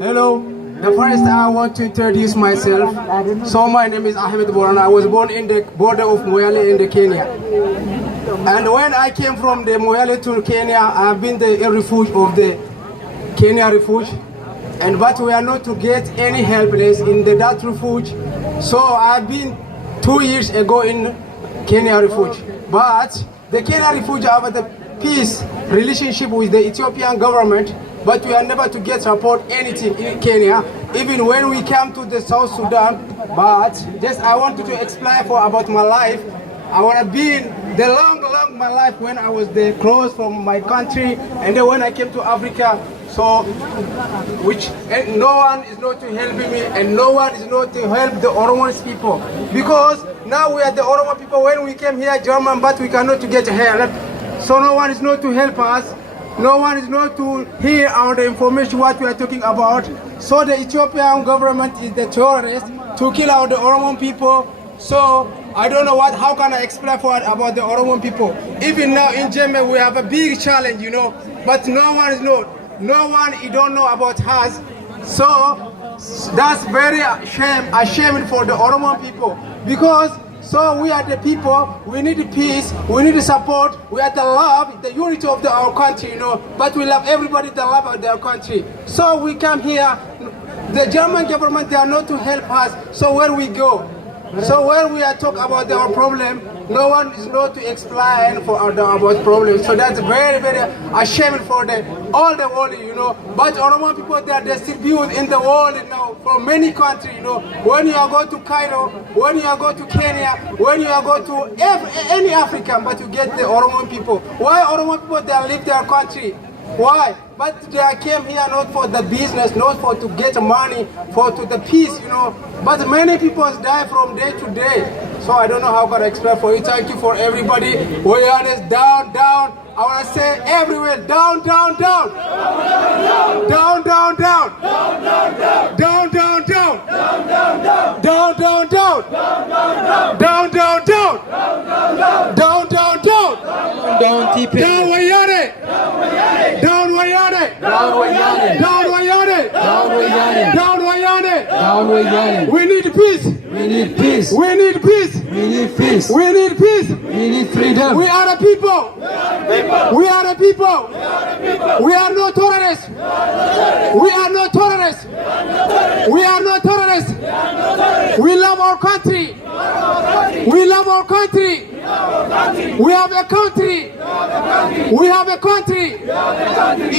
Hello. The first I want to introduce myself. So my name is Ahmed Boran. I was born in the border of Moyale in the Kenya. And when I came from the Moyale to Kenya, I've been the refuge of the Kenya refuge. But we are not to get any helpless in that refuge. So I've been 2 years ago in Kenya refuge. But the Kenya refuge have the peace relationship with the Ethiopian government, but we are never to get support anything in Kenya, even when we come to the South Sudan. But just I wanted to explain about my life. I want to be in the long my life when I was there close from my country, and then when I came to Africa. So, and no one is not to help me, and no one is not to help the Oromo people, because now we are the Oromo people. When we came here, German, but we cannot get help. So no one is not to help us. No one is not to hear our information what we are talking about. So the Ethiopian government is the terrorist to kill out the Oromo people. So I don't know how can I explain about the Oromo people. Even now in Germany we have a big challenge, but no one you don't know about us. So that's very ashamed for the Oromo people, because so we are the people, we need peace, we need support, we are the love, the unity of our country, but we love everybody that love of their country. So we come here, the German government, they are not to help us, so where we go? So when we are talking about our problem, no one is not to explain about problems. So that's very, very ashamed for all the world, But Oromo people, they are distributed in the world now from many countries, When you are going to Cairo, when you are going to Kenya, when you are going to any African, but you get the Oromo people. Why Oromo people, they leave their country? Why? But they came here not for the business, not for to get money, for to the peace, But many people die from day to day. So I don't know how can I explain for you. Thank you for everybody. We are down. I want to say everywhere, down. Down. Down. Down. Down. Down. Down. Down. Down. Down. Down. Down. Down. Down. Down. Down. Down. Down TP. Down Wayane. Down Wayane. Down Wayane. Down Wayane. Down Wayane. Down Wayane. Down Wayane. We need peace. We need peace. We need peace. We need peace. We need peace. We need freedom. We are the people. We are the people. We are not terrorists. We are not terrorists. We are not terrorists. We love our country. We love our country. We have a country. We have a country.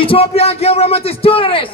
Ethiopian government is terrorist.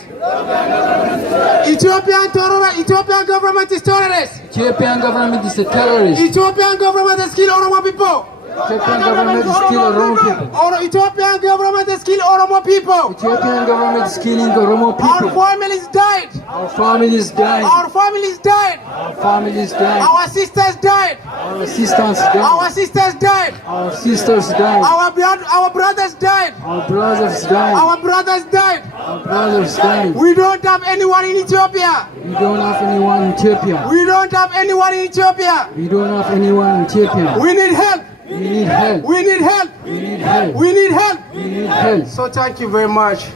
Ethiopian government is terrorist. Ethiopian government is a terrorist. Ethiopian government has killed Oromo people. Ethiopian government is killing Oromo people. Ethiopian government has killed Oromo people. Ethiopian government is killing Oromo Our people. families died. Our families died. Our families died. Our families died. Our sisters died. Our sisters died. Our sisters died. Our sisters died. Our brothers died. Our brothers died. Our brothers died. Our brothers died. We don't have anyone in Ethiopia. We don't have anyone in Ethiopia. We don't have anyone in Ethiopia. We don't have anyone in Ethiopia. We need help. We need help. We need help. We need help. We need help. We need help. So thank you very much.